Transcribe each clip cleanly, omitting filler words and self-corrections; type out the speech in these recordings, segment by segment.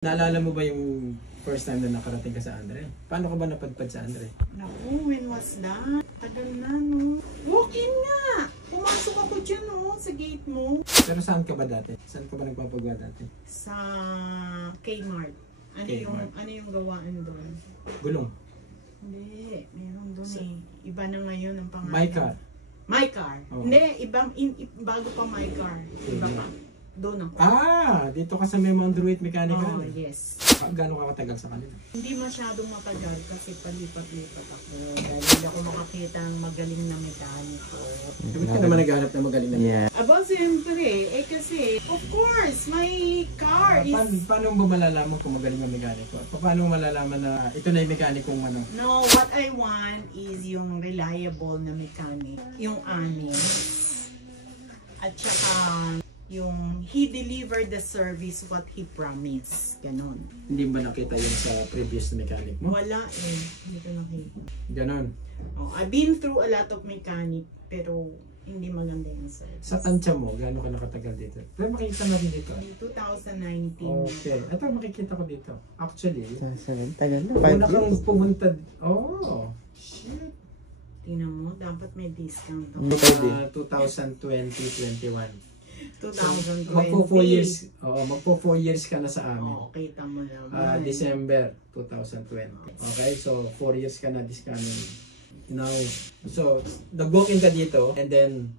Naalala mo ba yung first time na nakarating ka sa Andre? Paano ka ba napadpad sa Andre? Naku, when was that? Tagal na, no? Walk-in nga! Pumasok ako dyan, no? Sa gate mo. Pero saan ka ba dati? Saan ka ba nagpapagawa dati? Sa Kmart. Ano yung gawaan doon? Gulong. Hindi, meron doon eh. Iba na ngayon ang pangalan. My car. My car. Oh. Hindi, bago pa my car. Iba pa. Doon ako. Dito ka sa Memo Underweight Mechanical. Oh, yes. Gaano ka katagal sa kanila? Hindi masyadong matagal kasi palipat-lipat ako. Dahil hindi ako makakita ng magaling na mekaniko. Bakit ka naman naghahanap ng magaling na mekaniko? Aba, siyempre. Kasi, of course, my car is... Paano mo malalaman kung magaling na mekaniko? Paano mo malalaman na ito na yung mekanikong ano? No, what I want is yung reliable na mechanic. Yung honest. At saka... yung he delivered the service what he promised. Ganon. Hindi ba nakita yun sa previous na mechanic mo? Wala eh. Hindi ko nakita. Ganon. Oh, I've been through a lot of mechanic pero hindi maganda yung service. Sa tansya mo, gaano ka nakatagal dito? Pero makikita mo rin dito. 2019. Okay. Ito makikita ko dito. Actually, tagal na. una kang pumunta. Oh, shit. Tingnan mo, dapat may discount. 2020-21. 2020. Magpo 4 years. Oo, magpo 4 years ka na sa amin. Oo, kita mo naman. December 2020. Okay, so 4 years ka na this coming now. So, nag-walk-in ka dito and then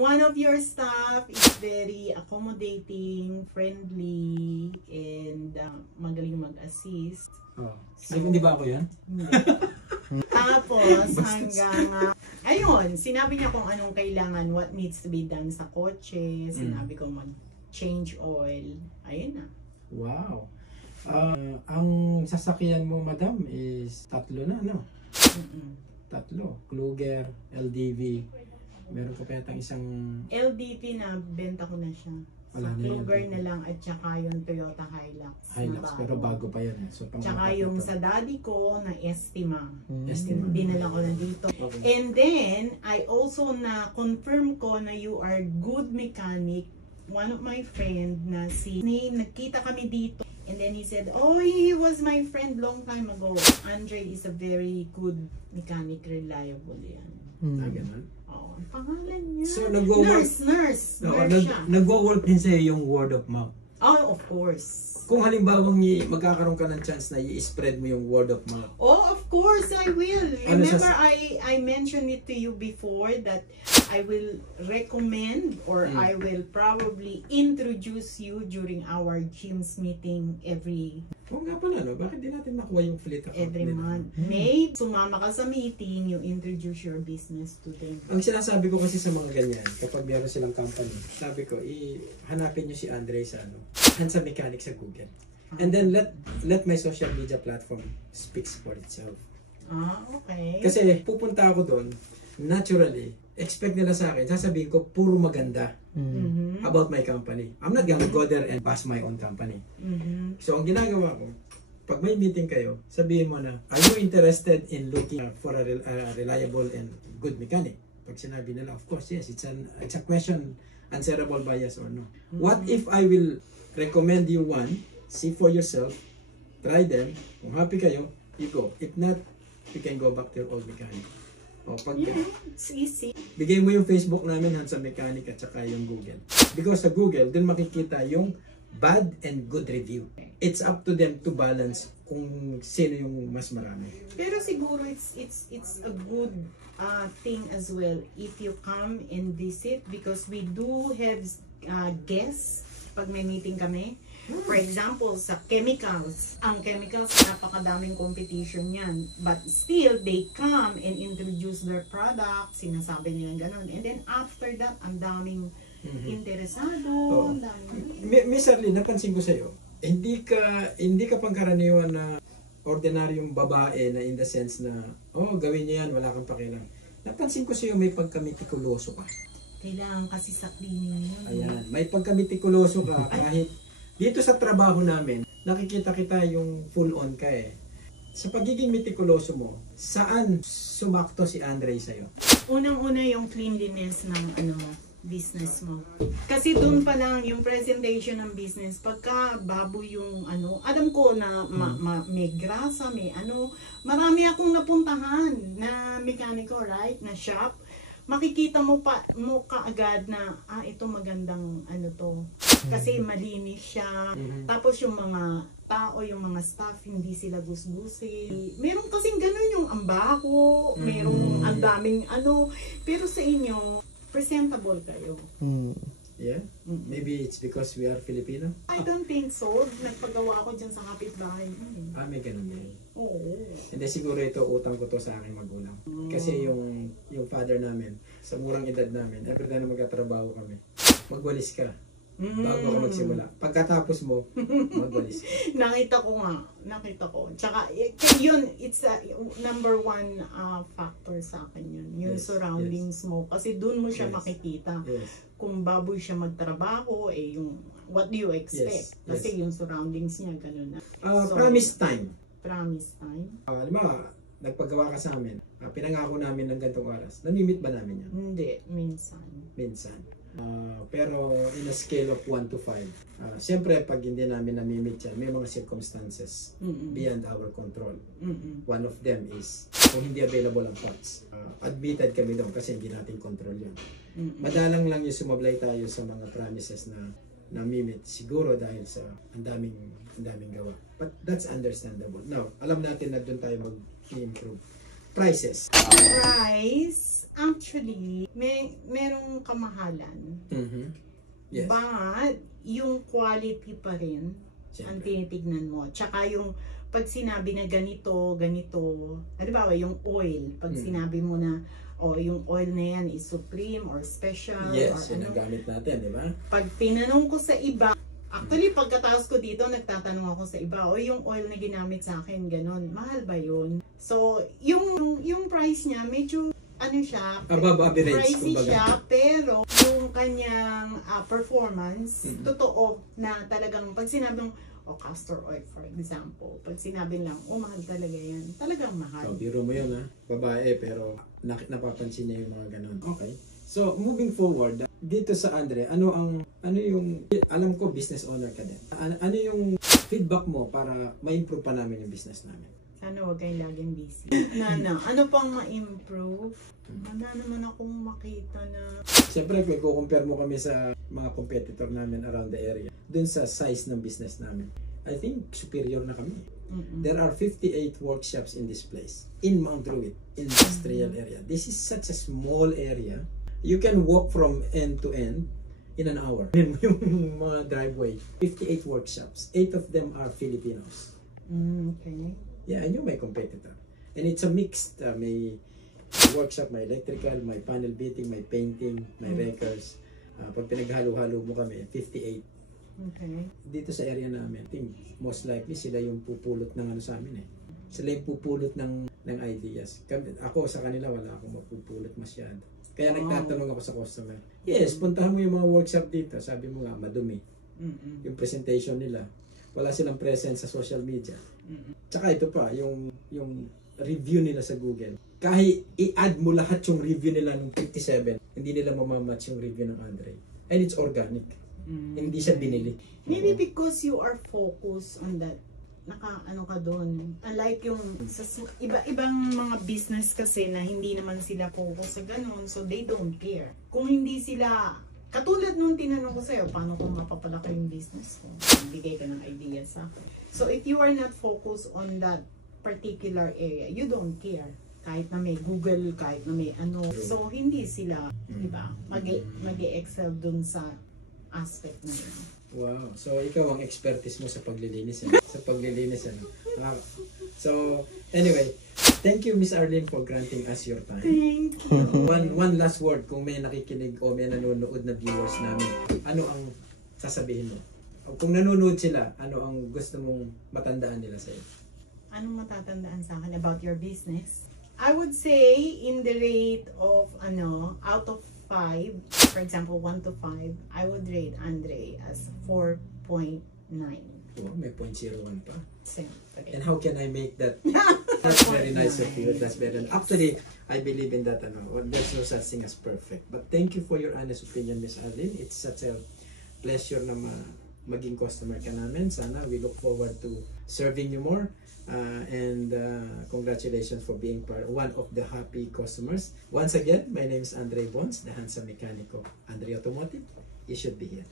one of your staff is very accommodating, friendly, and magaling mag-assist. So, hindi ba ako yan? Tapos hanggang ayun, sinabi niya kung anong kailangan, what needs to be done sa kotse. Sinabi ko mag-change oil. Ayun na. Wow. Ang sasakyan mo, madam, is tatlo na, no? Tatlo. Kluger, LDV. Meron ka pa yatang isang... LDV na, benta ko na siya. Sa Kluger na lang at saka yung Toyota Hilux. Hilux, pero bago pa yan. So, tsaka yung sa daddy ko na Estima. Estima. Dinala ko na dito. Okay. And then, I also na-confirm ko na you are good mechanic. One of my friend na si nagkita kami dito. And then he said, oh, he was my friend long time ago. Andre is a very good mechanic, reliable yan. Ganun? Oo, ang pangalan niya. So, nurse siya. Nagwo-work din sa'yo yung word of mouth. Oh, of course. Kung halimbawa magkakaroon ka ng chance na i-spread mo yung word of mouth. Oh, of course I will. Remember, I mentioned it to you before that I will recommend or I will probably introduce you during our gyms meeting every... Oo nga pala, no? Bakit di natin nakuha yung fleet account? Every month. May sumama ka sa meeting, you introduce your business to them. Ang sinasabi ko kasi sa mga ganyan, kapag meron silang company, sabi ko, hanapin nyo si Andre sa Hansa Mechanic sa Google. And then let my social media platform speaks for itself. Okay. Kasi pupunta ako doon, naturally, expect nila sa akin, sasabihin ko, puro maganda about my company. I'm not gonna go there and bash my own company. So, ang ginagawa ko, pag may meeting kayo, sabihin mo na, are you interested in looking for a reliable and good mechanic? Pag sinabi nila, of course, yes, it's a question answerable by yes or no. What if I will recommend you one, see for yourself, try them, kung happy kayo, you go. If not, you can go back to your old mechanic. It's easy. Bigay mo yung Facebook namin, Hansa Mechanic, at saka yung Google. Because sa Google, dun makikita yung bad and good review. It's up to them to balance kung sino yung mas marami. Pero siguro it's a good thing as well if you come and visit because we do have guests pag may meeting kami. For example, sa chemicals. Ang chemicals, napakadaming competition yan. But still, they come and introduce their product. Sinasabi nila ganun. And then after that, ang daming interesado. Miss Arlene, napansin ko sa'yo, hindi ka pangkaraniwan na ordinaryong babae na in the sense na, gawin niya yan, wala kang pakialam. Napansin ko sa'yo, may pagkamitikuloso ka. Kailangan kasi sa cleaning yun. Ayan, may pagkamitikuloso ka kahit dito sa trabaho namin, nakikita kita yung full on ka eh. Sa pagiging mitikuloso mo, saan sumakto si Andre sa'yo? Unang-una yung cleanliness ng business mo. Kasi doon pa lang yung presentation ng business, pagka baboy yung ano, alam ko na may grasa, may ano, marami akong napuntahan na mekaniko, right? Na shop. Makikita mo kaagad na, ito magandang ano to. Kasi malinis siya. Tapos yung mga tao, yung mga staff, hindi sila gusgusi. Meron kasing ganun yung ambaho, merong ang daming ano. Pero sa inyo, presentable kayo. Yeah? Maybe it's because we are Filipino? I don't think so. Nagpagawa ako dyan sa kapitbahay. May ganun din. Oo. Hindi, siguro ito, utang ko to sa aking magulang. Kasi yung father namin, sa murang edad namin, every time na magkatrabaho kami, magwalis ka. Bago ka magsimula. Pagkatapos mo, magwalis ka. Nakita ko. Tsaka, yun, it's a number one factor sa akin yun. Yung surroundings mo. Kasi dun mo siya makikita. Kung baboy siya magtrabaho, yung what do you expect? Kasi yung surroundings niya, ganun na. Promise time. Promise time? Halimbawa, nagpagawa ka sa amin, pinangako namin ng gantong oras. Namimit ba namin yan? Hindi, minsan. Pero in a scale of 1 to 5, siyempre pag hindi namin namimit yan, may mga circumstances beyond our control. One of them is kung hindi available ang parts. Admitted kami doon kasi hindi natin control yun. Madalang lang yung sumablay tayo sa mga promises na namimit siguro dahil sa ang daming gawa. But that's understandable. Now, alam natin na doon tayo mag-improve. Prices. Actually, merong kamahalan. Yes. But, yung quality pa rin, ang tinitignan mo. Tsaka yung, pag sinabi na ganito, halimbawa yung oil, pag sinabi mo na, yung oil na yan is supreme or special. Yes, or yun ang gamit natin, di ba? Pag tinanong ko sa iba, actually, pagkatapos ko dito, nagtatanong ako sa iba, yung oil na ginamit sa akin, ganun, mahal ba yun? So, yung price niya, medyo, siya, above average, pricey kumbaga. siya, pero yung kanyang performance, totoo na talagang, pag sinabing, castor oil for example, pag sinabi lang, mahal talaga yan, talagang mahal. Biro mo yun, babae, pero napapansin niya yung mga ganun. Okay. So, moving forward, dito sa Andre, ano yung, alam ko business owner ka din. Ano yung feedback mo para ma-improve pa namin yung business namin? Sana huwag kayong laging busy. Ano pang ma-improve? Wala naman akong makita na... Siyempre, kung i-compare mo kami sa mga competitor namin around the area, dun sa size ng business namin, I think superior na kami. There are 58 workshops in this place, in Mount Druitt, industrial area. This is such a small area. You can walk from end to end in an hour. Yung mga driveway, 58 workshops. 8 of them are Filipinos. Okay. Yeah, and you're my competitor. And it's a mixed, may workshop, may electrical, may panel beating, may painting, may wreckers. Pag pinaghalo-halo mo kami, 58. Okay. Dito sa area namin, I think most likely sila yung pupulot ng sa amin . Sila yung pupulot ng ideas. Ako sa kanila, wala akong mapupulot masyado. Kaya nagtatanong ako sa customer, yes, puntahan mo yung mga workshop dito. Sabi mo nga, madumi. Yung presentation nila. Wala silang presence sa social media. Tsaka ito pa, yung review nila sa Google. Kahit i-add mo lahat yung review nila ng 57, hindi nila mamamatch yung review ng Andre. And it's organic. Hindi siya binili. Maybe because you are focused on that. Naka-ano ka doon. Unlike yung sa iba-ibang mga business kasi na hindi naman sila focus sa ganun. So they don't care. Kung hindi sila... Katulad nung tinanong ko sa'yo, paano kung mapapalaki yung business ko? Bigay ka ng idea sa akin. So if you are not focused on that particular area, you don't care. Kahit na may Google, kahit na may ano. So hindi sila, di ba, mag-excel dun sa aspect na yun. Wow. So ikaw ang expertise mo sa paglilinis. Sa paglilinis. So anyway, thank you Miss Arlene for granting us your time. Thank you. One last word kung may nakikinig o may nanonood na viewers namin. Ano ang sasabihin mo? Kung nanonood sila, ano ang gusto mong matandaan nila sa'yo? Anong matatandaan sa akin about your business? I would say in the rate of out of 5, for example 1 to 5, I would rate Andre as 4.9. Oh, may 0.01 pa. Siyempre. And how can I make that That's very nice of you. That's very actually, I believe in that. There's no such thing as perfect. But thank you for your honest opinion, Miss Arlene. It's such a pleasure na maging customer ka namin. Sana we look forward to serving you more. And congratulations for being one of the happy customers. Once again, my name is Andre Bones, the handsome mechanic of Andre Automotive. You should be here.